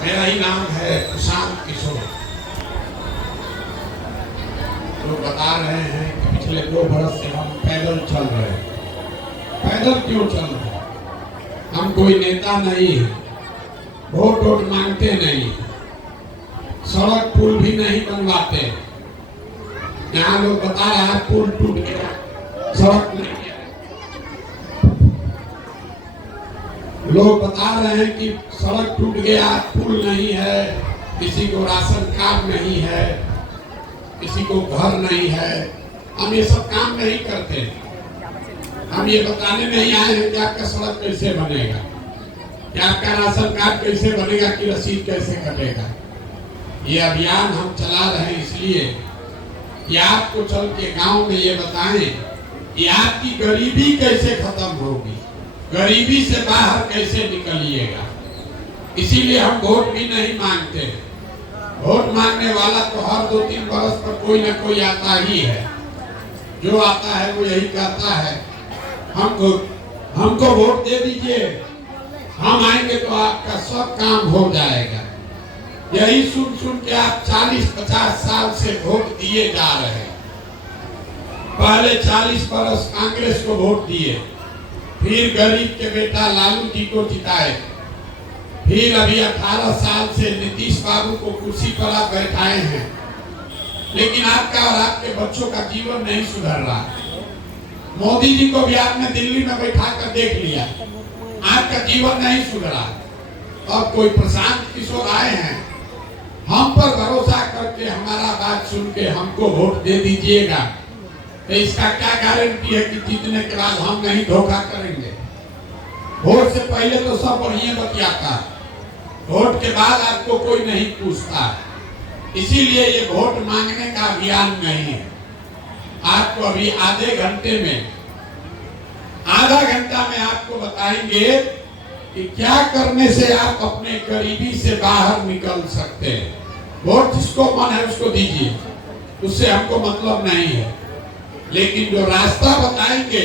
मेरा ही नाम है प्रशांत किशोर। लोग बता रहे हैं कि पिछले 2 बरस से हम पैदल चल रहे हैं। पैदल क्यों चल रहे हैं? हम कोई नेता नहीं है, वोट मांगते नहीं है, सड़क पुल भी नहीं बनवाते। यहाँ लोग बता रहा है पुल टूट गया, सड़क नहीं है। लोग बता रहे हैं कि सड़क टूट गया, पुल नहीं है, किसी को राशन कार्ड नहीं है, किसी को घर नहीं है। हम ये सब काम नहीं करते। हम ये बताने नहीं आए हैं कि आपका सड़क कैसे बनेगा, कि आपका राशन कार्ड कैसे बनेगा, कि रसीद कैसे कटेगा। ये अभियान हम चला रहे हैं इसलिए कि आपको चल के गांव में ये बताएं कि आपकी गरीबी कैसे खत्म होगी, गरीबी से बाहर कैसे निकलिएगा। इसीलिए हम वोट भी नहीं मांगते। वोट मांगने वाला तो हर 2-3 बरस पर कोई ना कोई आता ही है। जो आता है वो यही कहता है हमको वोट दे दीजिए, हम आएंगे तो आपका सब काम हो जाएगा। यही सुन सुन के आप 40-50 साल से वोट दिए जा रहे हैं। पहले 40 बरस कांग्रेस को वोट दिए, फिर गरीब के बेटा लालू जी को जिताए, फिर अभी 18 साल से नीतीश बाबू को कुर्सी पर आप बैठाए हैं। लेकिन आपका और आपके बच्चों का जीवन नहीं सुधर रहा। मोदी जी को भी आपने दिल्ली में बैठा कर देख लिया, आपका जीवन नहीं सुधरा। अब कोई प्रशांत किशोर आए हैं, हम पर भरोसा करके हमारा बात सुन के हमको वोट दे दीजिएगा, तो इसका क्या गारंटी है कि जीतने के बाद हम नहीं धोखा करेंगे। वोट से पहले तो सब बढ़िया बतियाता है, वोट के बाद आपको कोई नहीं पूछता। इसीलिए ये वोट मांगने का अभियान नहीं है। आपको अभी आधे घंटे में, आधा घंटा में आपको बताएंगे कि क्या करने से आप अपने गरीबी से बाहर निकल सकते हैं। वोट जिसको मन है उसको दीजिए, उससे हमको मतलब नहीं है। लेकिन जो रास्ता बताएंगे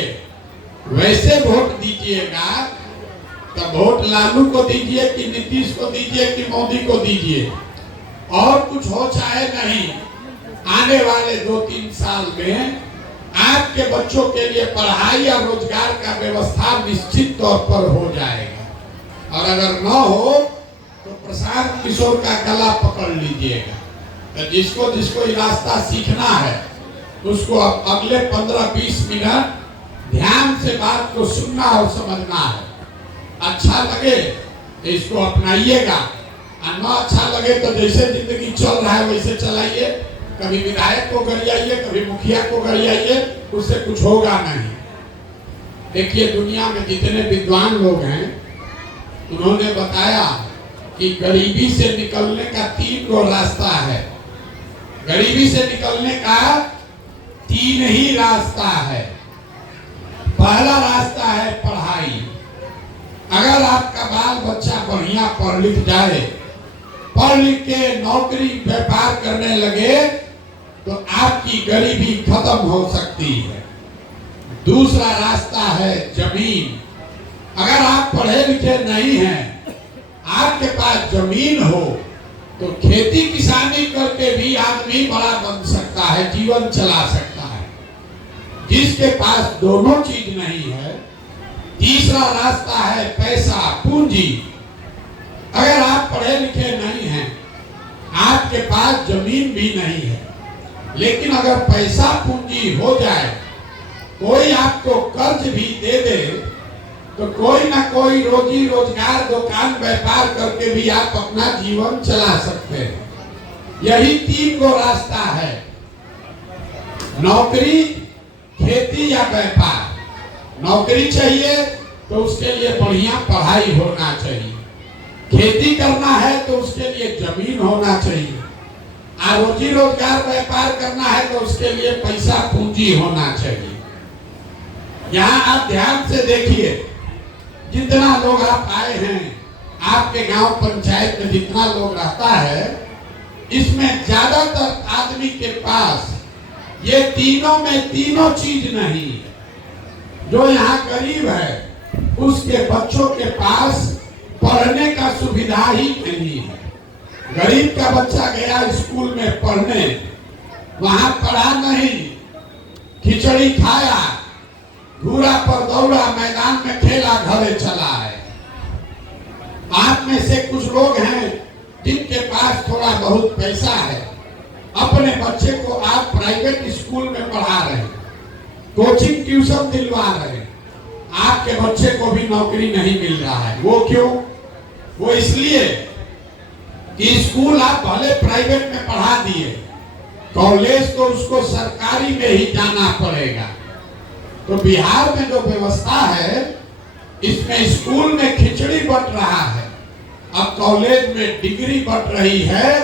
वैसे वोट दीजिएगा। तो वोट लालू को दीजिए कि नीतीश को दीजिए कि मोदी को दीजिए, और कुछ हो चाहे नहीं, आने वाले 2-3 साल में आपके बच्चों के लिए पढ़ाई और रोजगार का व्यवस्था निश्चित तौर पर हो जाएगा। और अगर न हो तो प्रशांत किशोर का गला पकड़ लीजिएगा। तो जिसको जिसको ये रास्ता सीखना है उसको अगले 15-20 मिनट ध्यान से बात को सुनना और समझना है। अच्छा लगे तो इसको अपनाइएगा, और न अच्छा लगे तो जैसे जिंदगी चल रहा है वैसे चलाइए। कभी विधायक को गरियाइए, कभी मुखिया को गरियाइए, उससे कुछ होगा नहीं। देखिए दुनिया में जितने विद्वान लोग हैं उन्होंने बताया कि गरीबी से निकलने का 3 गो रास्ता है। गरीबी से निकलने का 3 ही रास्ता है। पहला रास्ता है पढ़ाई। अगर आपका बाल बच्चा बढ़िया पढ़ लिख जाए, पढ़ लिख के नौकरी व्यापार करने लगे, तो आपकी गरीबी खत्म हो सकती है। दूसरा रास्ता है जमीन। अगर आप पढ़े लिखे नहीं हैं, आपके पास जमीन हो, तो खेती किसानी करके भी आदमी बड़ा बन सकता है, जीवन चला सकता है। जिसके पास दोनों चीज नहीं है, तीसरा रास्ता है पैसा, पूंजी। अगर आप पढ़े लिखे नहीं हैं, आपके पास जमीन भी नहीं है, लेकिन अगर पैसा पूंजी हो जाए, कोई आपको कर्ज भी दे दे, तो कोई ना कोई रोजी रोजगार, दुकान व्यापार करके भी आप अपना जीवन चला सकते हैं। यही 3 गो रास्ता है, नौकरी, खेती या व्यापार। नौकरी चाहिए तो उसके लिए बढ़िया पढ़ाई होना चाहिए, खेती करना है तो उसके लिए जमीन होना चाहिए, और रोजी रोजगार व्यापार करना है तो उसके लिए पैसा पूंजी होना चाहिए। यहाँ आप ध्यान से देखिए, जितना लोग आप आए हैं, आपके गांव पंचायत में जितना लोग रहता है, इसमें ज्यादातर आदमी के पास ये तीनों में तीनों चीज नहीं है। जो यहाँ गरीब है उसके बच्चों के पास पढ़ने का सुविधा ही नहीं है। गरीब का बच्चा गया स्कूल में पढ़ने, वहां पढ़ा नहीं, खिचड़ी खाया, घूरा पर दौड़ा, मैदान में खेला, घरे चला है। आप में से कुछ लोग हैं जिनके पास थोड़ा बहुत पैसा है, अपने बच्चे को आप प्राइवेट स्कूल में पढ़ा रहे हैं, कोचिंग ट्यूशन दिलवा रहे हैं, आपके बच्चे को भी नौकरी नहीं मिल रहा है। वो क्यों? वो इसलिए कि स्कूल आप भले प्राइवेट में पढ़ा दिए, कॉलेज तो उसको सरकारी में ही जाना पड़ेगा। तो बिहार में जो व्यवस्था है, इसमें स्कूल में खिचड़ी बंट रहा है, अब कॉलेज में डिग्री बंट रही है,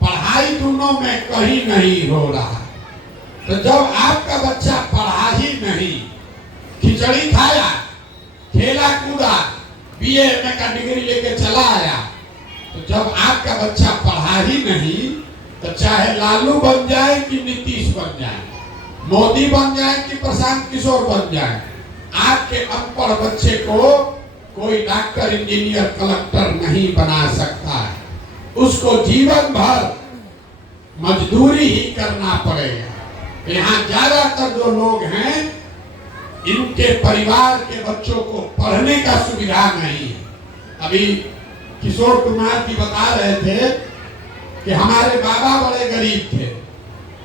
पढ़ाई दोनों में कहीं नहीं हो रहा। तो जब आपका बच्चा पढ़ा ही नहीं, खिचड़ी खाया, खेला कूदा, बीए एमए का डिग्री लेके चला आया, तो जब आपका बच्चा पढ़ा ही नहीं, तो चाहे लालू बन जाए कि नीतीश बन जाए, मोदी बन जाए कि प्रशांत किशोर बन जाए, आपके अनपढ़ बच्चे को कोई डॉक्टर, इंजीनियर, कलेक्टर नहीं बना सकता है। उसको जीवन भर मजदूरी ही करना पड़ेगा। यहाँ ज्यादातर जो लोग हैं, इनके परिवार के बच्चों को पढ़ने का सुविधा नहीं है। अभी किशोर कुमार जी बता रहे थे कि हमारे बाबा बड़े गरीब थे,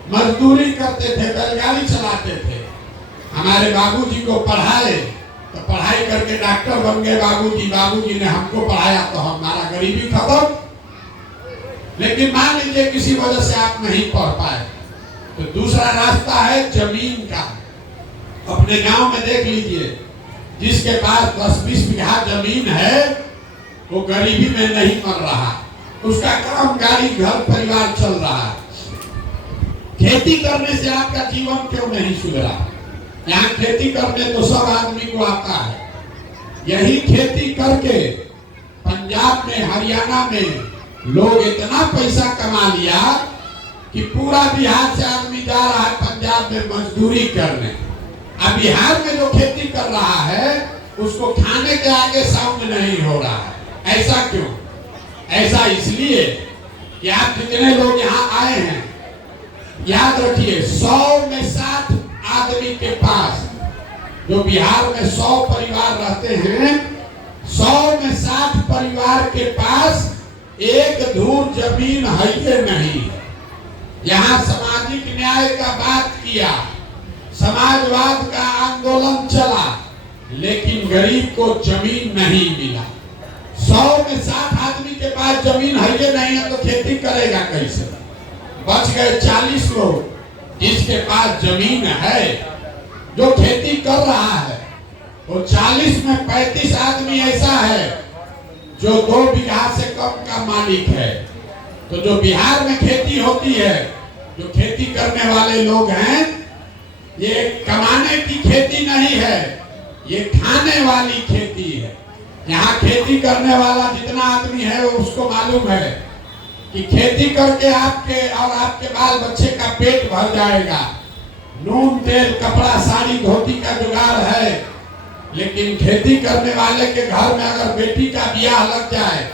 मजदूरी करते थे, बैलगाड़ी चलाते थे, हमारे बाबूजी को पढ़ाए तो पढ़ाई करके डॉक्टर बन गए बाबूजी, बाबूजी ने हमको पढ़ाया तो हमारा गरीबी खत्म। लेकिन मान लीजिए किसी वजह से आप नहीं पढ़ पाए, तो दूसरा रास्ता है जमीन का। अपने गांव में देख लीजिए, जिसके पास 10-20 बीघा जमीन है, वो गरीबी में नहीं मर रहा, उसका काम गाड़ी, घर, परिवार चल रहा है। खेती करने से आपका जीवन क्यों नहीं सुधरा? यहाँ खेती करने तो सब आदमी को आता है। यही खेती करके पंजाब में, हरियाणा में लोग इतना पैसा कमा लिया कि पूरा बिहार से आदमी जा रहा है पंजाब में मजदूरी करने। अब बिहार में जो खेती कर रहा है, उसको खाने के आगे साउंड नहीं हो रहा है। ऐसा क्यों? ऐसा इसलिए कि आप जितने लोग यहाँ आए हैं, याद रखिए 100 में 60 आदमी के पास, जो बिहार में 100 परिवार रहते हैं, 100 में 60 परिवार के पास एक धूर जमीन है ही नहीं। यहाँ सामाजिक न्याय का बात किया, समाजवाद का आंदोलन चला, लेकिन गरीब को जमीन नहीं मिला। 100 में 60 आदमी के पास जमीन है ही नहीं है, तो खेती करेगा कैसे? बच गए 40 लोग जिसके पास जमीन है, जो खेती कर रहा है। वो 40 में 35 आदमी ऐसा है जो 2 बीघा से कम का मालिक है। तो जो बिहार में खेती होती है, जो खेती करने वाले लोग हैं, ये कमाने की खेती नहीं है, ये खाने वाली खेती है। यहाँ खेती करने वाला जितना आदमी है, वो उसको मालूम है कि खेती करके आपके और आपके बाल बच्चे का पेट भर जाएगा। नून, तेल, कपड़ा, साड़ी, धोती का जुगाड़ है, लेकिन खेती करने वाले के घर में अगर बेटी का ब्याह लग जाए,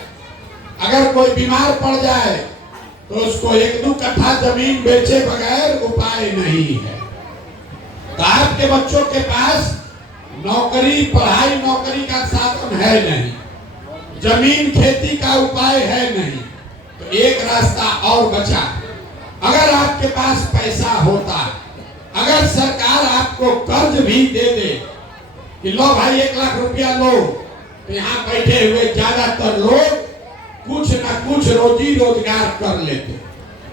अगर कोई बीमार पड़ जाए, तो उसको 1-2 कट्ठा जमीन बेचे बगैर उपाय नहीं है। तो आपके बच्चों के पास नौकरी, पढ़ाई, नौकरी का साधन है नहीं, जमीन खेती का उपाय है नहीं, तो एक रास्ता और बचा। अगर आपके पास पैसा होता, अगर सरकार आपको कर्ज भी दे दे कि लो भाई 1 लाख रुपया लो, तो यहाँ बैठे हुए ज्यादातर लोग कुछ न कुछ रोजी रोजगार कर लेते।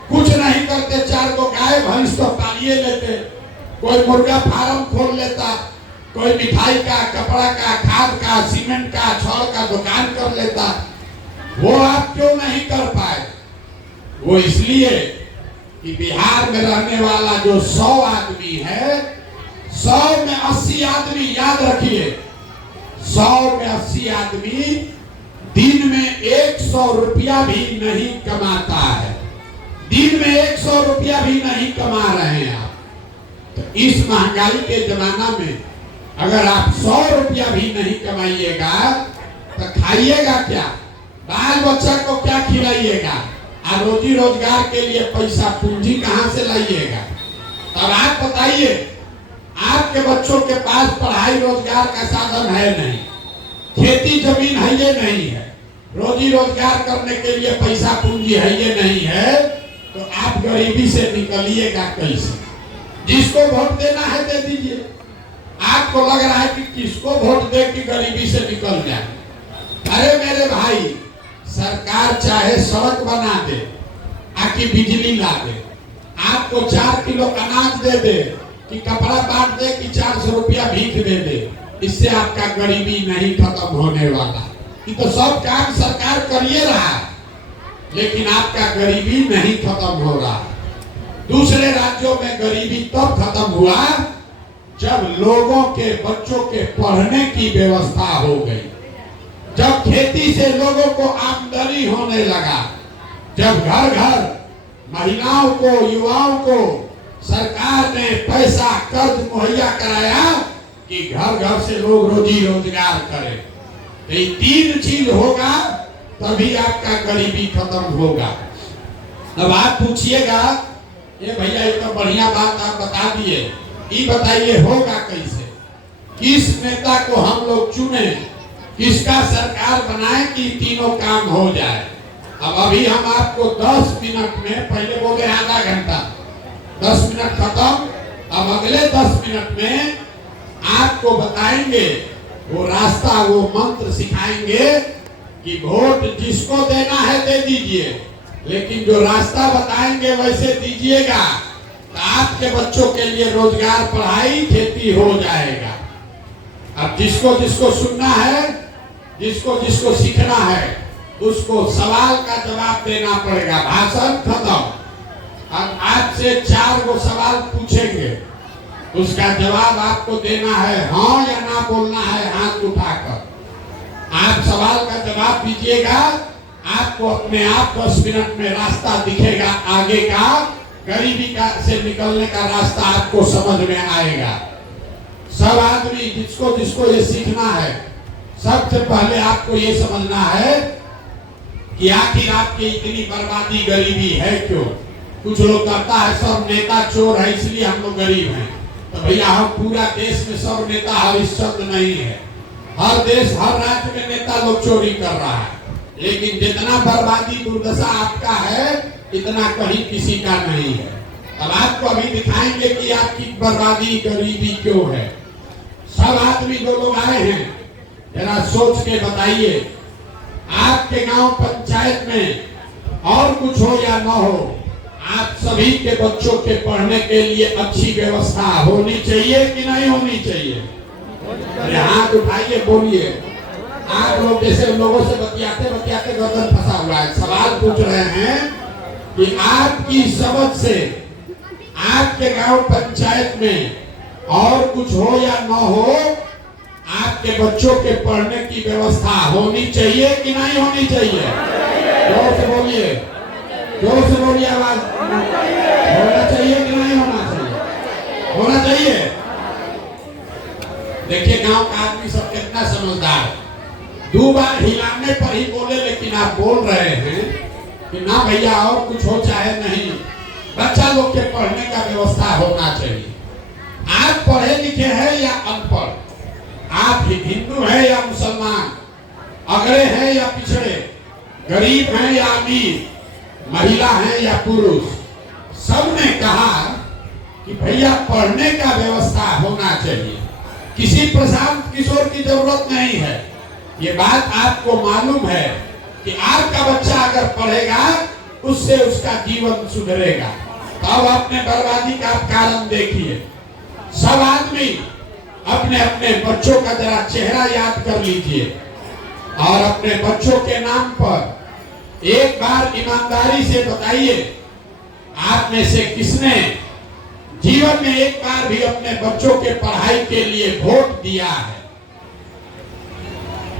कुछ नहीं करते, 4 गो गाय भैंस तो पालिए लेते, कोई मुर्गा फार्म खोल लेता, कोई मिठाई का, कपड़ा का, खाद का, सीमेंट का, छड़ का दुकान कर लेता। वो आप क्यों नहीं कर पाए? वो इसलिए कि बिहार में रहने वाला जो 100 आदमी है, 100 में 80 आदमी, याद रखिए, 100 में 80 आदमी दिन में 100 रुपया भी नहीं कमाता है। दिन में 100 रुपया भी नहीं कमा रहे हैं आप। तो इस महंगाई के जमाना में अगर आप 100 रुपया भी नहीं कमाइएगा, तो खाइएगा क्या? बाल बच्चा को क्या खिलाइएगा? और रोजी रोजगार के लिए पैसा पूंजी कहां से लाइएगा? और आप बताइए, आपके बच्चों के पास पढ़ाई रोजगार का साधन है नहीं, खेती जमीन है ये नहीं है, रोजी रोजगार करने के लिए पैसा पूंजी है ये नहीं है, तो आप गरीबी से निकलिएगा कैसे? जिसको वोट देना है दे दीजिए। आपको लग रहा है कि किसको वोट दे कि गरीबी से निकल जाए? अरे मेरे भाई, सरकार चाहे सड़क बना दे, आकी बिजली ला दे, आपको 4 किलो अनाज दे दे, कि कपड़ा बांट दे, कि 400 रुपया भीख दे दे, इससे आपका गरीबी नहीं खत्म होने वाला। ये तो सब काम सरकार करिए रहा है, लेकिन आपका गरीबी नहीं खत्म हो रहा। दूसरे राज्यों में गरीबी तब खत्म हुआ जब लोगों के बच्चों के पढ़ने की व्यवस्था हो गई, जब खेती से लोगों को आमदनी होने लगा, जब घर घर महिलाओं को, युवाओं को सरकार ने पैसा कर्ज मुहैया कराया कि घर घर से लोग रोजी रोजगार करें। तो ये 3 चीज होगा तभी आपका गरीबी खत्म होगा। अब आप पूछिएगा, ये भैया ये तो बढ़िया बात आप बता दिए, ये बताइए होगा कैसे? किस नेता को हम लोग चुने, किसका सरकार बनाए कि तीनों काम हो जाए? अब अभी हम आपको 10 मिनट में, पहले बोले आधा घंटा, 10 मिनट खत्म, अब अगले 10 मिनट में आपको बताएंगे वो रास्ता, वो मंत्र सिखाएंगे कि वोट जिसको देना है दे दीजिए, लेकिन जो रास्ता बताएंगे वैसे दीजिएगा, तो आपके बच्चों के लिए रोजगार, पढ़ाई, खेती हो जाएगा। अब जिसको जिसको सुनना है, जिसको जिसको सीखना है, उसको सवाल का जवाब देना पड़ेगा। भाषण खत्म। अब आपसे 4 गो सवाल पूछेंगे, उसका जवाब आपको देना है, हाँ या ना बोलना है हाथ उठाकर। आप सवाल का जवाब दीजिएगा, आपको अपने आप 10 मिनट में रास्ता दिखेगा आगे का, गरीबी का से निकलने का रास्ता आपको समझ में आएगा। सब आदमी जिसको जिसको ये सीखना है, सबसे पहले आपको ये समझना है कि आखिर आपकी इतनी बर्बादी, गरीबी है क्यों? कुछ लोग कहता है सब नेता चोर है इसलिए हम लोग गरीब हैं। तो भैया हम पूरा देश में सब नेता हरिश्चंद्र नहीं है। हर देश, हर राज्य में नेता लोग चोरी कर रहा है, लेकिन जितना बर्बादी, दुर्दशा आपका है, इतना कहीं किसी का नहीं है। अब आपको अभी दिखाएंगे कि आपकी बर्बादी, गरीबी क्यों है। सब आदमी जो लोग आए हैं, जरा सोच के बताइए, आपके गांव पंचायत में और कुछ हो या न हो, आप सभी के बच्चों के पढ़ने के लिए अच्छी व्यवस्था होनी चाहिए कि नहीं होनी चाहिए? अरे हाथ उठाइए, बोलिए। आप लोग जैसे लोगों से बतियाते बतियाते गर्दन फंसा हुआ है। सवाल पूछ रहे हैं कि आपकी समझ से आपके गांव पंचायत में और कुछ हो या न हो, आपके बच्चों के पढ़ने की व्यवस्था होनी चाहिए कि नहीं होनी चाहिए? जोर से बोलिए, जोर से बोलिए, आवाज। होना चाहिए कि नहीं होना चाहिए? होना चाहिए। देखिए गांव का आदमी सब कितना समझदार है। 2 बार हिलाने पर ही बोले, लेकिन आप बोल रहे हैं कि ना भैया और कुछ हो चाहे नहीं, बच्चा लोग के पढ़ने का व्यवस्था होना चाहिए। आप पढ़े लिखे हैं या अनपढ़, आप हिंदू हैं या मुसलमान, अगड़े हैं या पिछड़े, गरीब हैं या अमीर, महिला हैं या पुरुष, सबने कहा कि भैया पढ़ने का व्यवस्था होना चाहिए। किसी प्रशांत किशोर की जरूरत नहीं है। ये बात आपको मालूम है कि आपका बच्चा अगर पढ़ेगा, उससे उसका जीवन सुधरेगा। अब अपने बर्बादी का कारण देखिए। सब आदमी अपने अपने बच्चों का जरा चेहरा याद कर लीजिए और अपने बच्चों के नाम पर एक बार ईमानदारी से बताइए, आप में से किसने जीवन में एक बार भी अपने बच्चों के पढ़ाई के लिए वोट दिया है?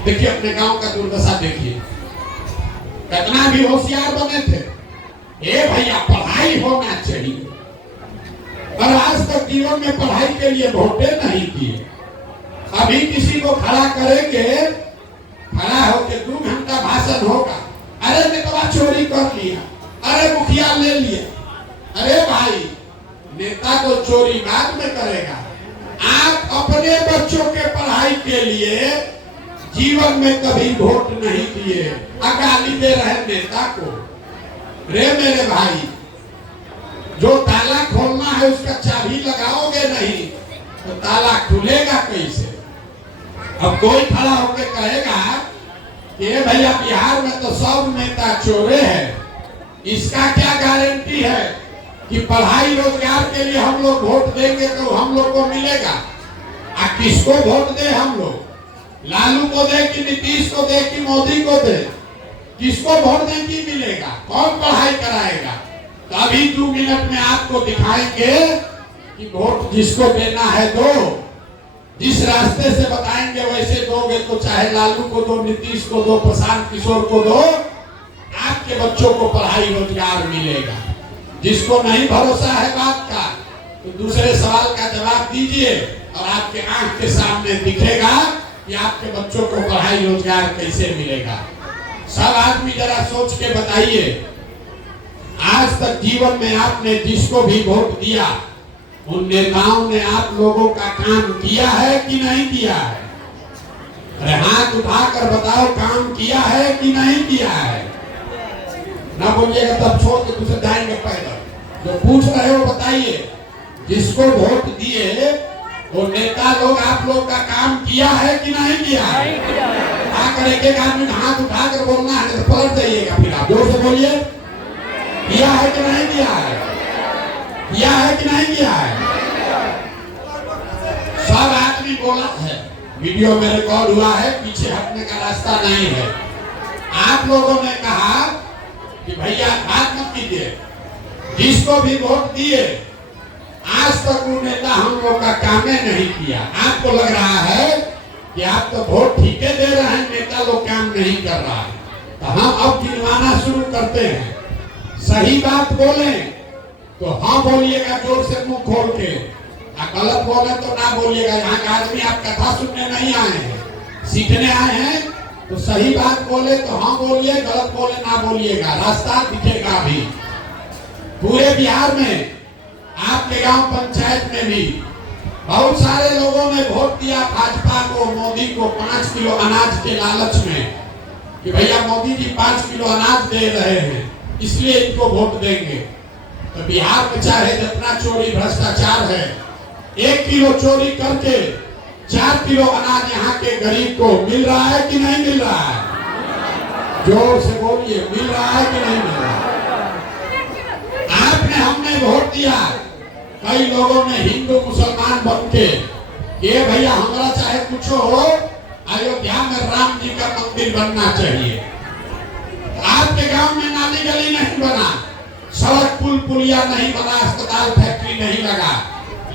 देखिए अपने गांव का दुर्दशा देखिए, कितना भी होशियार बने थे, ये भैया पढ़ाई होना चाहिए, और आज तक जीवन में पढ़ाई के लिए वोटे नहीं दिए। अभी किसी को खड़ा करेंगे, खड़ा होकर 2 घंटा भाषण होगा, अरे मैं तो चोरी कर लिया, अरे मुखिया ले लिया। अरे भाई, नेता तो चोरी बाद में करेगा। आप अपने बच्चों के पढ़ाई के लिए जीवन में कभी वोट नहीं दिए, गाली दे रहे नेता को। रे मेरे भाई, जो ताला खोलना है उसका चाबी लगाओगे नहीं तो ताला खुलेगा कैसे? अब कोई खड़ा होकर कहेगा कि भैया बिहार में तो सब नेता चोरे हैं, इसका क्या गारंटी है कि पढ़ाई रोजगार के लिए हम लोग वोट देंगे तो हम लोग को मिलेगा? किसको वोट दे हम लोग? लालू को दे कि नीतीश को दे कि मोदी को दे? किसको वोट दें कि मिलेगा? कौन पढ़ाई कराएगा? तो अभी 2 मिनट में आपको दिखाएंगे कि वोट जिसको देना है दो, जिस रास्ते से बताएंगे वैसे दोगे तो चाहे लालू को दो, नीतीश को दो, प्रशांत किशोर को दो, आपके बच्चों को पढ़ाई रोजगार मिलेगा। जिसको नहीं भरोसा है बात का तो दूसरे सवाल का जवाब दीजिए और आपके आंख के सामने दिखेगा कि आपके बच्चों को पढ़ाई रोजगार कैसे मिलेगा। सब आदमी जरा सोच के बताइए, आज तक जीवन में आपने जिसको भी वोट दिया उन नेताओं ने आप लोगों का काम किया है कि नहीं किया है? अरे हाथ उठाकर बताओ, काम किया है कि नहीं किया है? ना बोलिएगा तब छोड़ के दूसरे जाएंगे पैदल। जो पूछ रहे हो बताइए, जिसको वोट दिए वो नेता लोग आप लोग का काम किया है कि नहीं किया है? आकर एक आदमी हाथ उठाकर बोलना है तो पलट जाइएगा। फिर आप जोर से बोलिए, किया है कि नहीं किया है? किया है कि नहीं किया है? सब आदमी बोला है, वीडियो में रिकॉर्ड हुआ है, पीछे हटने का रास्ता नहीं है। आप लोगों ने कहा कि भैया बात मत कीजिए, जिसको भी वोट दिए आज तक वो नेता हम लोग का काम नहीं किया। आपको लग रहा है कि आप तो वोट ठीके दे रहे हैं, नेता लोग काम नहीं कर रहा है। तो हम अब गिनवाना शुरू करते हैं। सही बात बोले तो हाँ बोलिएगा जोर से मुंह खोल के, गलत बोले तो ना बोलिएगा। यहाँ का आदमी आप कथा सुनने नहीं आए हैं, सीखने आए हैं। तो सही बात बोले तो हाँ बोलिए, गलत बोले ना बोलिएगा। रास्ता दिखेगा भी पूरे बिहार में। आपके गांव पंचायत में भी बहुत सारे लोगों ने वोट दिया भाजपा को, मोदी को 5 किलो अनाज के लालच में कि भैया मोदी जी 5 किलो अनाज दे रहे हैं इसलिए इनको वोट देंगे। तो बिहार में चाहे जितना चोरी भ्रष्टाचार है, 1 किलो चोरी करके 4 किलो अनाज यहाँ के गरीब को मिल रहा है कि नहीं मिल रहा है? जोर से बोलिए, मिल रहा है कि नहीं मिल रहा है? आपने हमने वोट दिया, कई लोगों ने हिंदू मुसलमान बन के ये भैया हमारा चाहे कुछ हो, अयोध्या में राम जी का मंदिर बनना चाहिए। आपके गांव में नाली गली नहीं बना, सड़क पुल पुलिया नहीं बना, अस्पताल फैक्ट्री नहीं लगा,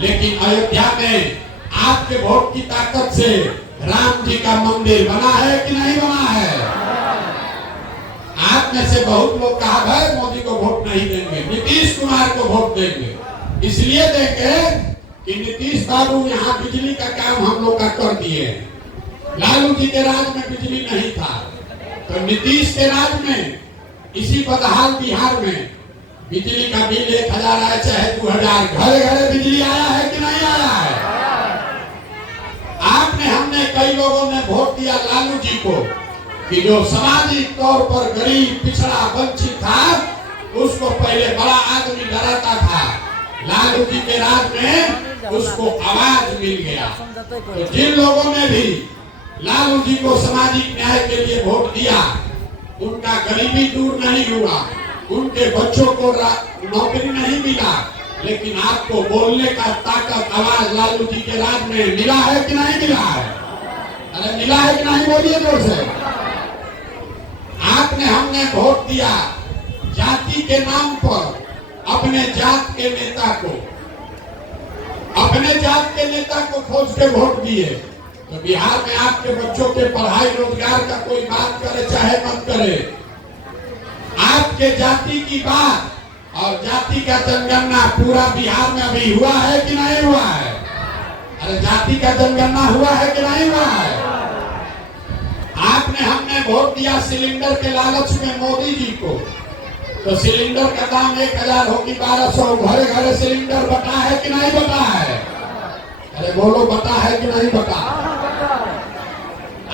लेकिन अयोध्या में आपके वोट की ताकत से राम जी का मंदिर बना है कि नहीं बना है? आप में से बहुत लोग कहा भाई मोदी को वोट नहीं देंगे, नीतीश कुमार को वोट देंगे। इसलिए देंगे कि नीतीश बाबू यहाँ बिजली का काम हम लोग का कर दिए। लालू जी के राज में बिजली नहीं था, तो नीतीश के राज में इसी बदहाल बिहार में बिजली का बिल 1000 आया चाहे 2000, घरे घरे बिजली आया है कि नहीं आया है? आपने हमने कई लोगों ने वोट दिया लालू जी को कि जो सामाजिक तौर पर गरीब पिछड़ा वंचित था उसको पहले बड़ा आदमी डराता था, लालू जी के राज में उसको आवाज मिल गया। तो जिन लोगों ने भी लालू जी को सामाजिक न्याय के लिए वोट दिया उनका गरीबी दूर नहीं हुआ, उनके बच्चों को नौकरी नहीं मिला, लेकिन आपको बोलने का ताकत आवाज लालू जी के राज में मिला है कि नहीं मिला है? अरे मिला है कि नहीं बोलिए जोर से। आपने हमने वोट दिया जाति के नाम पर, अपने जात के नेता को खोज के वोट दिए। तो बिहार में आपके बच्चों के पढ़ाई रोजगार का कोई बात करे चाहे मत करे, आपके जाति की बात और जाति का जनगणना पूरा बिहार में अभी हुआ है कि नहीं हुआ है? अरे जाति का जनगणना हुआ है कि नहीं हुआ है? आपने हमने वोट दिया सिलेंडर के लालच में मोदी जी को तो सिलेंडर का दाम 1000 हो कि 1200, घरे घरे सिलेंडर बटा है कि नहीं बटा है? अरे बोलो, बटा है कि नहीं बटा?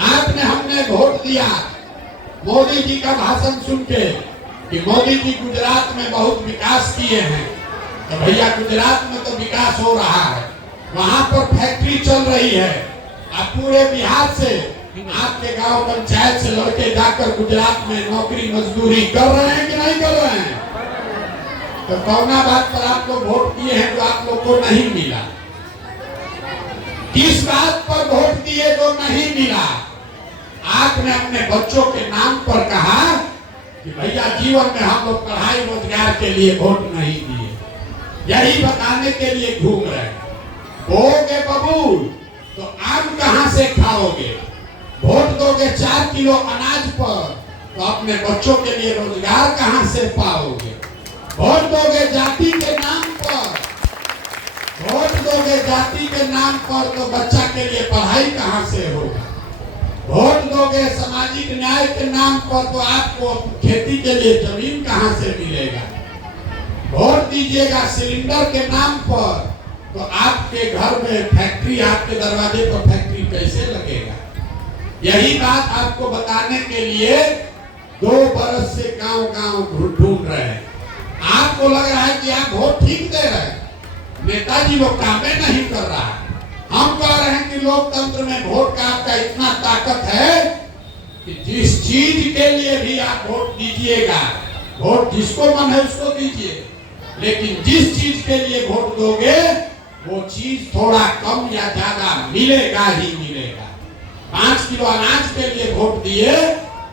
आपने हमने वोट दिया मोदी जी का भाषण सुन के कि मोदी जी गुजरात में बहुत विकास किए हैं। तो भैया गुजरात में तो विकास हो रहा है, वहां पर फैक्ट्री चल रही है। अब पूरे बिहार से आपके गांव पंचायत से लड़के जाकर गुजरात में नौकरी मजदूरी कर रहे हैं कि नहीं कर रहे हैं? तो कौना बात पर आप लोग वोट दिए हैं जो आप लोग को नहीं मिला? किस बात पर वोट दिए जो नहीं मिला? आपने अपने बच्चों के नाम पर कहा कि भैया जीवन में हम लोग पढ़ाई रोजगार के लिए वोट नहीं दिए, यही बताने के लिए घूम रहे हैं। बोगे बबूल तो आम कहां से खाओगे? वोट दोगे 4 किलो अनाज पर तो अपने बच्चों के लिए रोजगार कहां से पाओगे? वोट दोगे जाति के नाम पर, वोट दोगे जाति के नाम पर तो बच्चा के लिए पढ़ाई कहां से होगा? वोट दोगे सामाजिक न्याय के नाम पर तो आपको खेती के लिए जमीन कहां से मिलेगा? वोट दीजिएगा सिलेंडर के नाम पर तो आपके घर में फैक्ट्री, आपके दरवाजे पर फैक्ट्री कैसे लगेगा? यही बात आपको बताने के लिए 2 बरस से गांव गांव ढूंढ रहे हैं। आपको लग रहा है कि आप वोट ठीक दे रहे हैं, नेताजी वो काम नहीं कर रहा है। हम कह रहे हैं कि लोकतंत्र में वोट का आपका इतना ताकत है कि जिस चीज के लिए भी आप वोट दीजिएगा, वोट जिसको मन है उसको दीजिए, लेकिन जिस चीज के लिए वोट दोगे वो चीज थोड़ा कम या ज्यादा मिलेगा ही मिलेगा। 5 किलो अनाज के लिए वोट दिए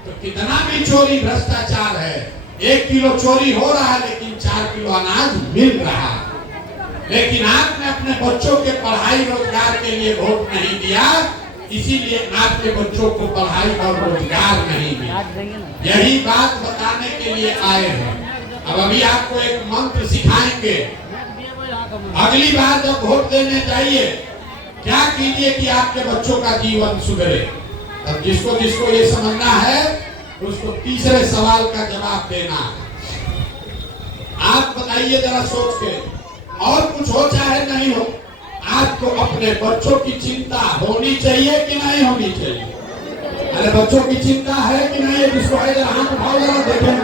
तो कितना भी चोरी भ्रष्टाचार है, 1 किलो चोरी हो रहा है लेकिन 4 किलो अनाज मिल रहा है। लेकिन आपने अपने बच्चों के पढ़ाई रोजगार के लिए वोट नहीं दिया, इसीलिए आपके बच्चों को पढ़ाई और रोजगार नहीं मिला। यही बात बताने के लिए आए हैं। अब अभी आपको एक मंत्र सिखाएंगे। अगली बार जब वोट देने जाइए क्या कीजिए कि आपके बच्चों का जीवन सुधरे। अब जिसको जिसको ये समझना है उसको तीसरे सवाल का जवाब देना है। आप बताइए जरा सोच के, और कुछ हो चाहे नहीं हो, आपको अपने बच्चों की चिंता होनी चाहिए कि नहीं होनी चाहिए? अरे बच्चों की चिंता है कि नहीं है? जिसको है जरा हाथ उठाओ, जरा देखें।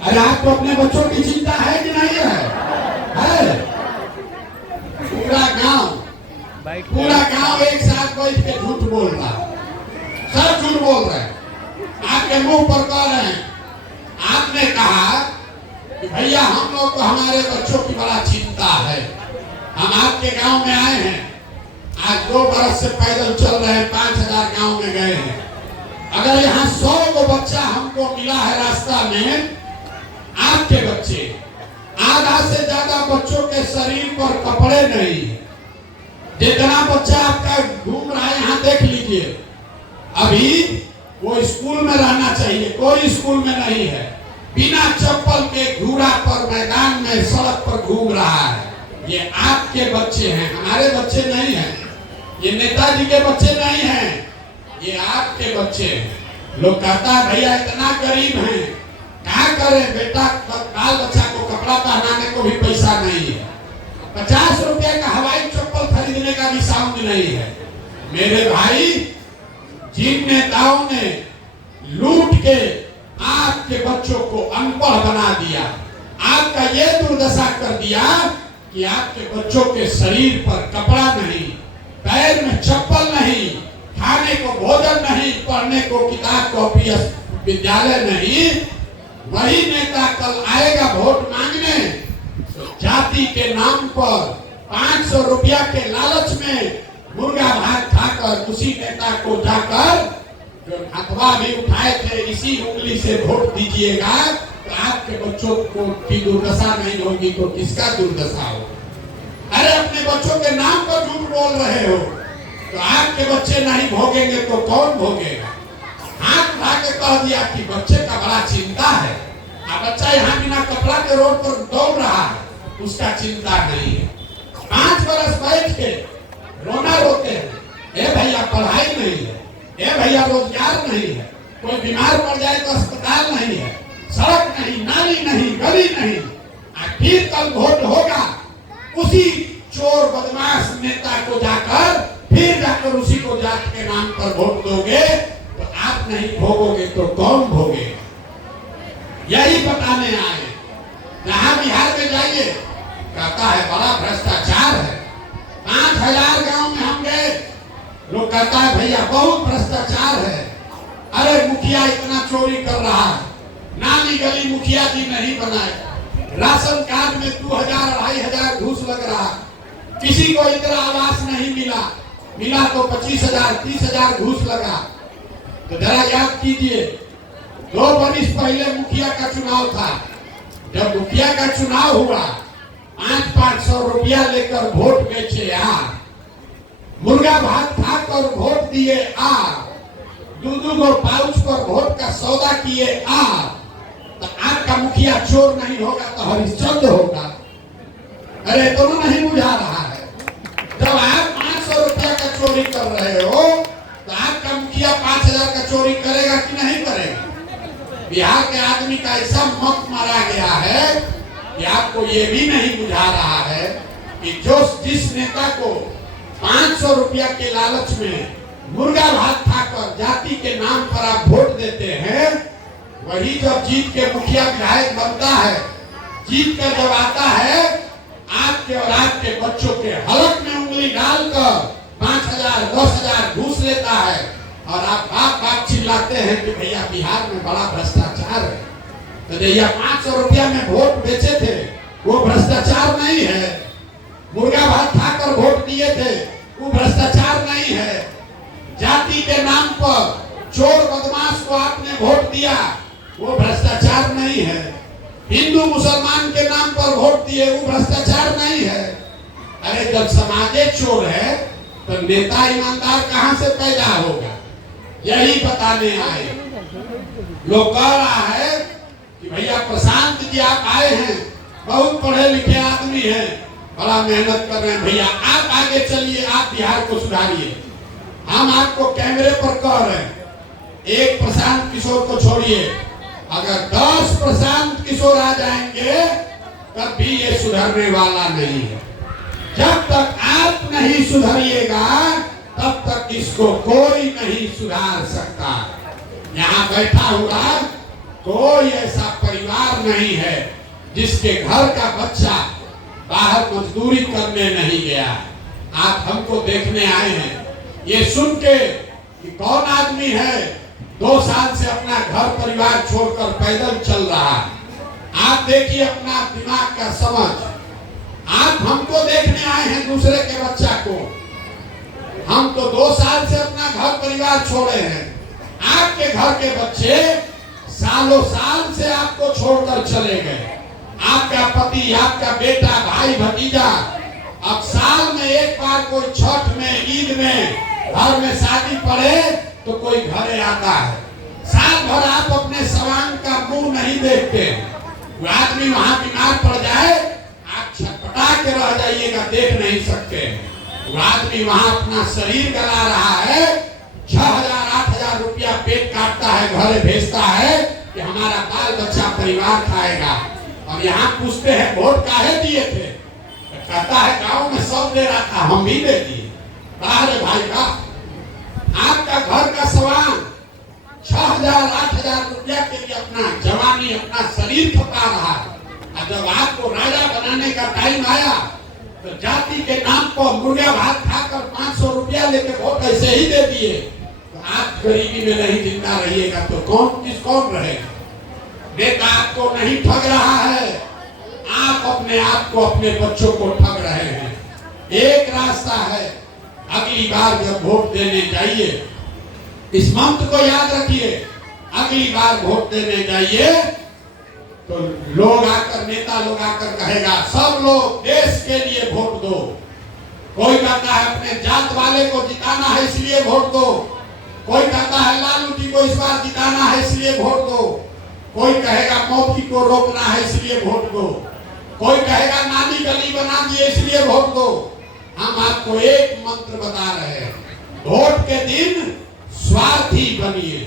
अरे आपको अपने बच्चों की चिंता है कि नहीं है? पूरा गांव एक साथ बैठ के झूठ बोल रहा है, सब झूठ बोल रहे हैं, आपके मुंह पर कह रहे हैं। आपने कहा कि भैया हम लोग को हमारे बच्चों की बड़ा चिंता है, हम आपके गांव में आए हैं, आज 2 बरस से पैदल चल रहे हैं, 5000 गांव में गए हैं। अगर यहाँ 100 को बच्चा हमको मिला है रास्ता में, आपके बच्चे, आधा से ज्यादा बच्चों के शरीर पर कपड़े नहीं, जितना बच्चा आपका घूम रहा है यहाँ देख लीजिए। अभी वो स्कूल में रहना चाहिए, कोई स्कूल में नहीं है, बिना चप्पल के घूरा पर मैदान में सड़क पर घूम रहा है। ये आपके बच्चे हैं, हमारे बच्चे नहीं हैं, ये नेताजी के बच्चे नहीं हैं, ये आपके बच्चे हैं। लोग कहता है भैया इतना गरीब हैं, क्या करें बेटा, बाल बच्चा को कपड़ा पहनाने को भी पैसा नहीं है, 50 रुपए का हवाई चप्पल खरीदने का भी साउंड नहीं है। मेरे भाई, जिन नेताओं ने लूट के आपके बच्चों को अनपढ़ बना दिया, आपका ये दुर्दशा कर दिया कि आपके बच्चों के शरीर पर कपड़ा नहीं, पैर में चप्पल नहीं, खाने को भोजन नहीं, पढ़ने को किताब कॉपी विद्यालय नहीं, वही नेता कल आएगा वोट मांगने तो जाति के नाम पर 500 रुपया के लालच में मुर्गा भात खाकर उसी नेता को जाकर जो हथवा भी उठाए थे इसी उंगली से वोट दीजिएगा, तो आपके बच्चों को की दुर्दशा नहीं होगी तो किसका दुर्दशा होगा? अरे अपने बच्चों के नाम पर झूठ बोल रहे हो तो आपके बच्चे नहीं भोगेंगे तो कौन भोगेगा? हाथ उठा के कह दिया कि बच्चे का बड़ा चिंता है, बच्चा यहाँ बिना कपड़ा के रोड पर दौड़ रहा है, उसका चिंता नहीं है। 5 बरस बैठ के रोना रोते हैं, ए भैया पढ़ाई नहीं है, ए भैया रोजगार नहीं है, कोई बीमार पड़ जाए तो अस्पताल नहीं है, सड़क नहीं, नाली गली नहीं, गली नहीं। फिर कल वोट होगा, उसी चोर बदमाश नेता को जाकर फिर जाकर उसी को जात के नाम पर वोट दोगे तो आप नहीं भोगोगे तो कौन भोगेगा? यही बताने आए। जहां बिहार में जाइए कहता है बड़ा भ्रष्टाचार है। 5000 गांव में हम गए, लोग कहता है भैया बहुत भ्रष्टाचार है। अरे मुखिया इतना चोरी कर रहा है, नाली गली मुखिया जी नहीं बनाए, राशन कार्ड में 2000-2500 घूस लग रहा, किसी को इंदिरा आवास नहीं मिला, मिला तो 25,000-30,000 घूस लगा। तो जरा याद कीजिए, 2 वर्ष पहले मुखिया का चुनाव था। जब मुखिया का चुनाव हुआ, 500-500 रुपया लेकर वोट बेचे मुर्गा भात खाकर वोट दिए दूध और पाउच पर वोट का सौदा किए तो आपका मुखिया चोर नहीं होगा तो हरिश्चंद्र होगा। अरे दोनों नहीं बुझा रहा है। जब आप 500 रुपया का चोरी कर रहे हो तो आपका मुखिया 5000 का चोरी करेगा कि नहीं करेगा? बिहार के आदमी का ऐसा मत मारा गया है कि आपको ये भी नहीं बुझा रहा है कि जिस नेता को 500 रुपया के लालच में मुर्गा भात खाकर जाति के नाम पर आप वोट देते हैं, वही जब जीत के मुखिया विधायक बनता है, जीत कर जब आता है, आपके और आपके बच्चों के हलक में उंगली डालकर 5000-10,000 घूस लेता है और आप बाप चिल्लाते हैं कि भैया बिहार में बड़ा भ्रष्टाचार है। तो भैया 500 रुपया में वोट बेचे थे, वो भ्रष्टाचार नहीं है। मुर्गा भात खाकर वोट दिए थे, वो भ्रष्टाचार नहीं है। जाति के नाम पर चोर बदमाश को आपने वोट दिया, वो भ्रष्टाचार नहीं है। हिंदू मुसलमान के नाम पर वोट दिए, वो भ्रष्टाचार नहीं है। अरे जब समाजे चोर है तो नेता ईमानदार कहां से पैदा होगा? यही बताने आए। लोग कह रहा है कि भैया प्रशांत जी आप आए हैं, बहुत पढ़े लिखे आदमी हैं, बड़ा मेहनत कर रहे हैं, भैया आप आगे चलिए, आप बिहार को सुधारिए। हम आपको कैमरे पर कह रहे हैं, एक प्रशांत किशोर को छोड़िए, अगर 10 प्रशांत किशोर आ जाएंगे तब भी ये सुधरने वाला नहीं है। जब तक आप नहीं सुधरिएगा तब तक इसको कोई नहीं सुधार सकता। यहाँ बैठा हुआ कोई ऐसा परिवार नहीं है जिसके घर का बच्चा बाहर मजदूरी करने नहीं गया। आप हमको देखने आए हैं, ये सुन के कि कौन आदमी है 2 साल से अपना घर परिवार छोड़कर पैदल चल रहा है। आप देखिए अपना दिमाग का समझ। आप हमको देखने आए हैं, दूसरे के बच्चा को। हम तो 2 साल से अपना घर परिवार छोड़े हैं। आपके घर के बच्चे सालों साल से आपको छोड़कर चले गए। आपका पति, आपका बेटा, भाई, भतीजा, अब साल में एक बार कोई छठ में, ईद में घर में शादी पड़े तो कोई घरे आता है। साल भर आप अपने सवांग का मुंह नहीं देखते। वो आदमी वहां बीमार पड़ जाए, आप छटपटा के रह जाइएगा, देख नहीं सकते। वो आदमी वहां अपना शरीर गला रहा है, 6,000-8,000 रुपया पेट काटता है, घरे भेजता है कि हमारा बाल बच्चा परिवार खाएगा। और यहाँ पूछते हैं वोट काहे दिए थे? कहता है गांव में सब दे रहा था, हम भी दे दिए। बाहर भाई का आपका घर का सवाल 6,000-8,000 रुपया के लिए अपना जवानी, अपना शरीर खपा रहा है। और जब आपको राजा बनाने का टाइम आया तो जाति के नाम पर मुर्गा भात खाकर 500 रुपया लेके वोट ऐसे ही दे दिए। तो आप गरीबी में नहीं जिंदा रहिएगा तो कौन रहेगा? नेता आपको नहीं ठग रहा है, आप अपने आप को, अपने बच्चों को ठग रहे हैं। एक रास्ता है, अगली बार जब वोट देने जाइए, इस मंत्र को याद रखिए, अगली बार वोट देने जाइए तो लोग आकर, नेता लोग आकर कहेगा सब लोग देश के लिए वोट दो। कोई कहता है अपने जात वाले को जिताना है इसलिए वोट दो, कोई कहता है लालू जी को इस बार जिताना है इसलिए वोट दो, कोई कहेगा मोदी को रोकना है इसलिए वोट दो, कोई कहेगा नाली गली बना दिए इसलिए वोट दो। हम आपको एक मंत्र बता रहे हैं, वोट के दिन स्वार्थी बनिए,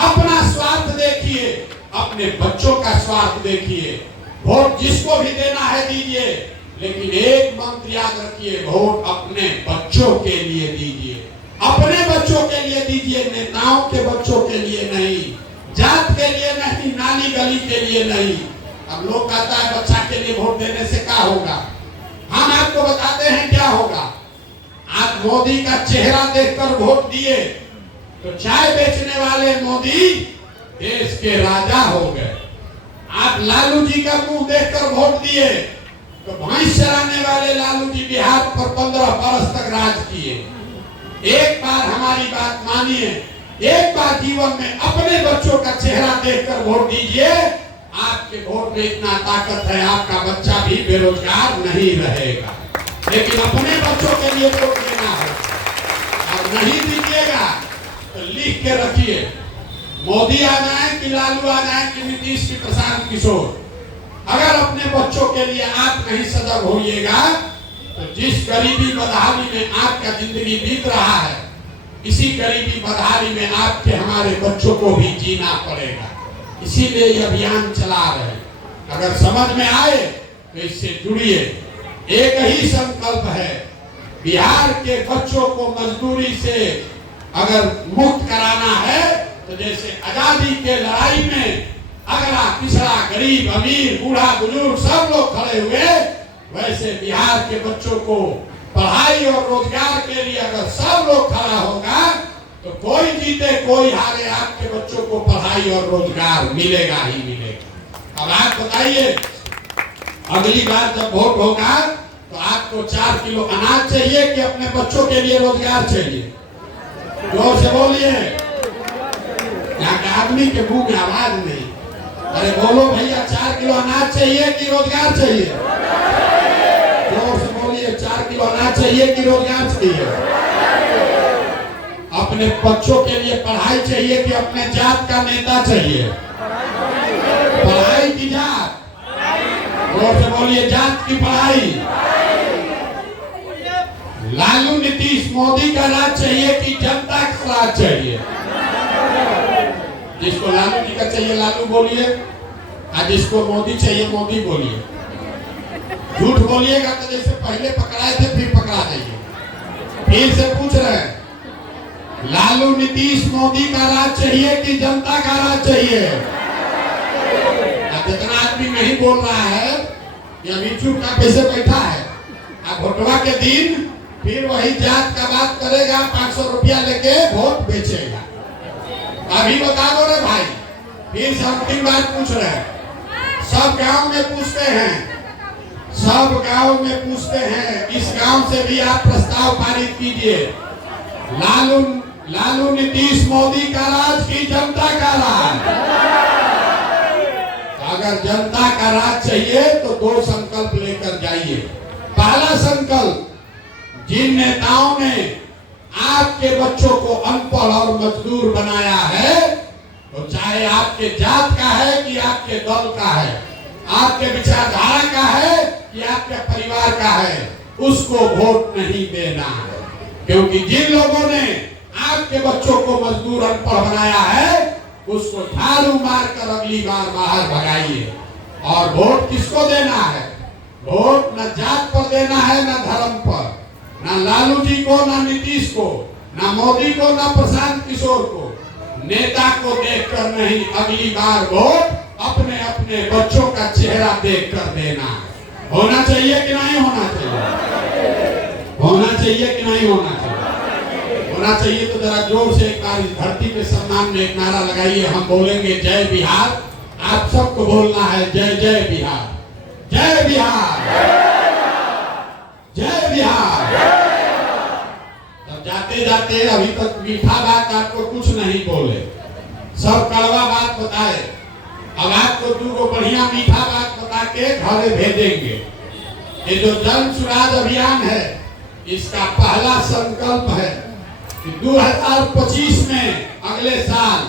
अपना स्वार्थ देखिए, अपने बच्चों का स्वार्थ देखिए। वोट जिसको भी देना है दीजिए, लेकिन एक मंत्र याद रखिए, वोट अपने बच्चों के लिए दीजिए। अपने बच्चों के लिए दीजिए, नेताओं के बच्चों के लिए नहीं, जात के लिए नहीं, नाली गली के लिए नहीं। अब लोग कहता है बच्चा के लिए वोट देने से क्या होगा। हम आपको बताते हैं क्या होगा। आप मोदी का चेहरा देखकर वोट दिए तो चाय बेचने वाले मोदी देश के राजा हो गए। आप लालू जी का मुंह देखकर वोट दिए तो भैंस चराने वाले लालू जी बिहार पर 15 बरस तक राज किए। एक बार हमारी बात मानिए, एक बार जीवन में अपने बच्चों का चेहरा देखकर वोट दीजिए। आपके वोट में इतना ताकत है, आपका बच्चा भी बेरोजगार नहीं रहेगा। लेकिन अपने बच्चों के लिए वोट देना है। अब नहीं दीजिएगा तो लिख के रखिए, मोदी आ जाए कि लालू आ जाए कि नीतीश की प्रशांत किशोर, अगर अपने बच्चों के लिए आप नहीं सजग होइएगा तो जिस गरीबी बदहाली में आपका जिंदगी बीत रहा है, इसी गरीबी बदहाली में आपके हमारे बच्चों को भी जीना पड़ेगा। इसीलिए ये अभियान चला रहे। अगर समझ में आए तो इससे जुड़िए। एक ही संकल्प है, बिहार के बच्चों को मजदूरी से अगर मुक्त कराना है तो जैसे आजादी के लड़ाई में अगला पिछड़ा गरीब अमीर बूढ़ा बुजुर्ग सब लोग खड़े हुए, वैसे बिहार के बच्चों को पढ़ाई और रोजगार के लिए अगर सब लोग खड़ा होगा तो कोई जीते कोई हारे, आपके बच्चों को पढ़ाई और रोजगार मिलेगा ही मिलेगा। अब आप बताइए, अगली बार जब वोट होगा तो आपको 4 किलो अनाज चाहिए कि अपने बच्चों के लिए रोजगार चाहिए? जोर से बोलिए, यहाँ के आदमी के मुंह में आवाज नहीं। अरे बोलो भैया, 4 किलो अनाज चाहिए कि रोजगार चाहिए? जोर से बोलिए, 4 किलो अनाज चाहिए कि रोजगार चाहिए? अपने बच्चों के लिए पढ़ाई चाहिए कि अपने जात का नेता चाहिए? पढ़ाई की जात? जोर से बोलिए, जात की पढ़ाई। लालू नीतीश मोदी का राज चाहिए कि जनता का राज चाहिए? जिसको लालू जी का चाहिए लालू बोलिए, और जिसको मोदी चाहिए मोदी बोलिए। झूठ बोलिएगा तो जैसे पहले पकड़ाए थे फिर पकड़ा देंगे। फिर से पूछ रहे हैं, लालू नीतीश मोदी का राज चाहिए कि जनता का राज चाहिए? जितना आदमी नहीं बोल रहा है कि अभी चुप का कैसे बैठा है, अब वोटवा के दिन फिर वही जात का बात करेगा, 500 रुपया लेके वोट बेचेगा। अभी बता दो रे भाई, फिर से अंतिम बार पूछ रहे हैं। सब गांव में पूछते हैं, सब गांव में पूछते हैं, इस गांव से भी आप प्रस्ताव पारित कीजिए। लालू नीतीश मोदी का राज की जनता का राज? अगर जनता का राज चाहिए तो 2 संकल्प लेकर जाइए। पहला संकल्प, जिन नेताओं ने आपके बच्चों को अनपढ़ और मजदूर बनाया है, तो चाहे आपके जात का है कि आपके दल का है, आपके विचारधारा का है कि आपके परिवार का है, उसको वोट नहीं देना है। क्योंकि जिन लोगों ने आपके बच्चों को मजदूर अनपढ़ बनाया है, उसको झाड़ू मारकर अगली बार बाहर भगाइए। और वोट किसको देना है? वोट न जात पर देना है, न धर्म पर, न लालू जी को, न नीतीश को, न मोदी को, न प्रशांत किशोर को। नेता को देखकर नहीं, अगली बार वोट अपने अपने बच्चों का चेहरा देखकर देना है। होना चाहिए कि नहीं होना चाहिए? होना चाहिए कि नहीं होना चाहिए? होना चाहिए तो जरा जोर से एक बार इस धरती के सम्मान में एक नारा लगाइए। हम बोलेंगे जय बिहार, आप सबको बोलना है जय जय बिहार, जय बिहार, जय बिहार। तब जाते जाते अभी तक मीठा बात आपको कुछ नहीं बोले, सब कड़वा बात बताए। अब आपको 2 बढ़िया मीठा बात बता के घरे भेजेंगे। ये जो जन सुराज अभियान है, इसका पहला संकल्प है कि 2025 में अगले साल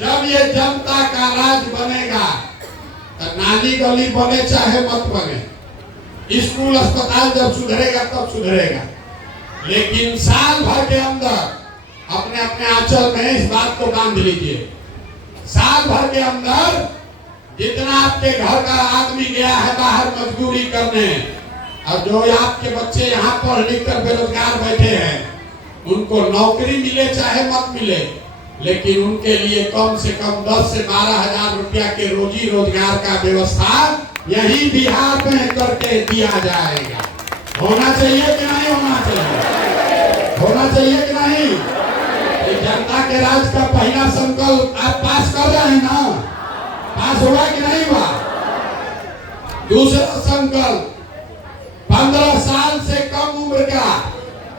जब ये जनता का राज बनेगा तो नाली गली बने चाहे मत बने, स्कूल अस्पताल जब सुधरेगा तब सुधरेगा, लेकिन साल भर के अंदर अपने अपने आंचल में इस बात को बांध लीजिए साल भर के अंदर जितना आपके घर का आदमी गया है बाहर मजदूरी करने, और जो आपके बच्चे यहाँ पढ़ लिख कर बेरोजगार बैठे हैं, उनको नौकरी मिले चाहे मत मिले, लेकिन उनके लिए कम से कम 10 से 12 हजार रुपया के रोजी रोजगार का व्यवस्था यही बिहार में करके दिया जाएगा। होना चाहिए कि नहीं होना चाहिए? होना चाहिए कि नहीं? ये जनता के राज का पहला संकल्प आप पास कर रहे हैं ना? पास हुआ कि नहीं हुआ? दूसरा संकल्प, 15 साल से कम उम्र का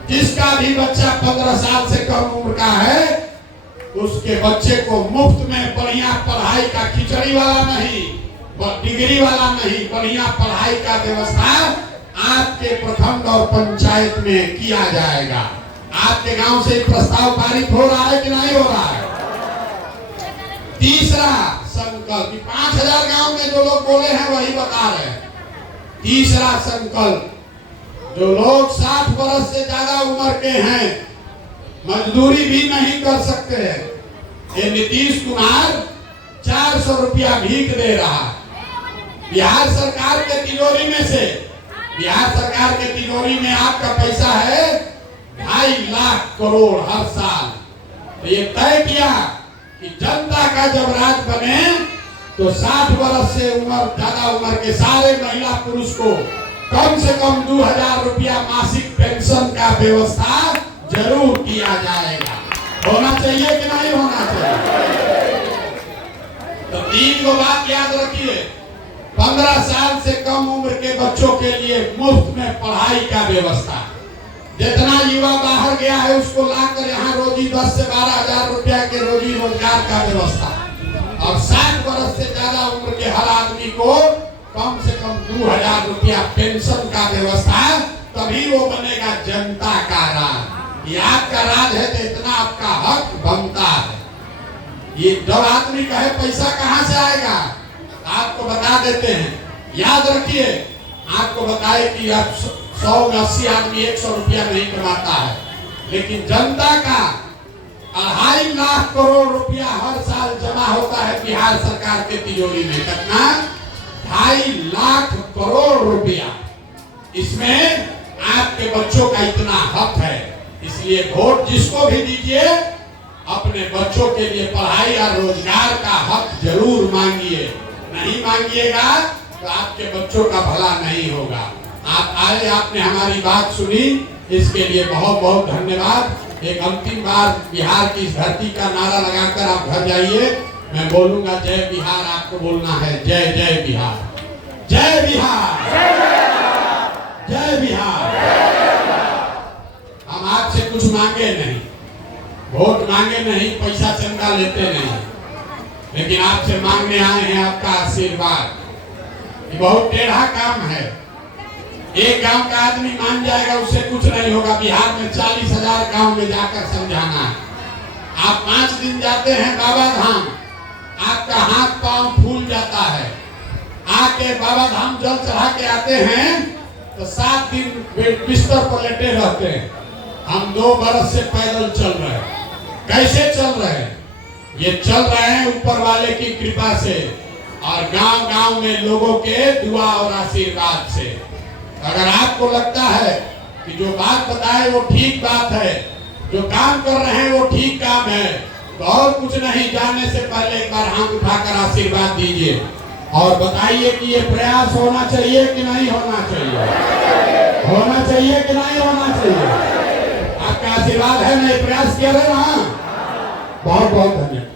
जिसका भी बच्चा 15 साल से कम उम्र का है, उसके बच्चे को मुफ्त में बढ़िया पढ़ाई का, खिचड़ी वाला नहीं, डिग्री वाला नहीं, बढ़िया पढ़ाई का व्यवस्था आपके प्रखंड और पंचायत में किया जाएगा। आपके गांव से प्रस्ताव पारित हो रहा है कि नहीं हो रहा है? तीसरा संकल्प, 5000 गांव में जो लोग बोले हैं वही बता रहे हैं। तीसरा संकल्प, जो लोग 60 वर्ष से ज्यादा उम्र के हैं, मजदूरी भी नहीं कर सकते हैं, ये नीतीश कुमार 400 रुपया भीख दे रहा है। बिहार सरकार के तिजोरी में से, बिहार सरकार के तिजोरी में आपका पैसा है 2.5 लाख करोड़ हर साल। तो ये तय किया कि जनता का जब राज बने तो 60 वर्ष से ज्यादा उम्र के सारे महिला पुरुष को कम से कम 2000 रुपया मासिक पेंशन का व्यवस्था जरूर किया जाएगा। होना चाहिए कि नहीं होना चाहिए? तो 3 गो बात याद रखिए। 15 साल से कम उम्र के बच्चों के लिए मुफ्त में पढ़ाई का व्यवस्था, जितना युवा बाहर गया है उसको लाकर यहाँ रोजी 10 से 12 हजार रुपया के रोजी रोजगार का व्यवस्था, और 60 वर्ष से ज्यादा उम्र के हर आदमी को कम से कम 2000 रुपया पेंशन का व्यवस्था। तभी वो बनेगा जनता का राज। ये आपका राज है तो इतना आपका हक बनता है। ये जब आदमी कहे पैसा कहाँ से आएगा, आपको बता देते हैं, याद रखिए। आपको बताए कि आप 100 में 80 आदमी 100 रुपया नहीं कमाता है, लेकिन जनता का 2.5 लाख करोड़ रुपया हर साल जमा होता है बिहार सरकार के तिजोरी में। कितना? 2.5 लाख करोड़ रुपया। इसमें आपके बच्चों का इतना हक है, इसलिए वोट जिसको भी दीजिए अपने बच्चों के लिए पढ़ाई और रोजगार का हक जरूर मांगिए। नहीं मांगिएगा तो आपके बच्चों का भला नहीं होगा। आप आए, आपने हमारी बात सुनी, इसके लिए बहुत बहुत धन्यवाद। एक अंतिम बार बिहार की इस धरती का नारा लगाकर आप घर जाइए। मैं बोलूंगा जय बिहार, आपको बोलना है जय जय बिहार, जय बिहार, जय बिहार। हम आपसे कुछ मांगे नहीं, वोट मांगे नहीं, पैसा चंदा लेते नहीं, लेकिन आपसे मांगने आए हैं आपका आशीर्वाद। ये बहुत टेढ़ा काम है। एक गांव का आदमी मान जाएगा उससे कुछ नहीं होगा। बिहार में 40,000 गांव में जाकर समझाना है। आप 5 दिन जाते हैं बाबा धाम, आपका हाथ पांव फूल जाता है। आके बाबा धाम जल चढ़ा के आते हैं तो 7 दिन बिस्तर पर लेटे रहते हैं। हम 2 बरस से पैदल चल रहे हैं। कैसे चल रहे हैं? ये चल रहे हैं ऊपर वाले की कृपा से और गांव-गांव में लोगों के दुआ और आशीर्वाद से। अगर आपको लगता है कि जो बात बताए वो ठीक बात है, जो काम कर रहे हैं वो ठीक काम है, तो और कुछ नहीं, जाने से पहले एक बार हाथ उठाकर आशीर्वाद दीजिए और बताइए कि ये प्रयास होना चाहिए कि नहीं होना चाहिए, होना चाहिए कि नहीं होना चाहिए। आपका आशीर्वाद है, नहीं प्रयास किया है ना। बहुत बहुत धन्यवाद।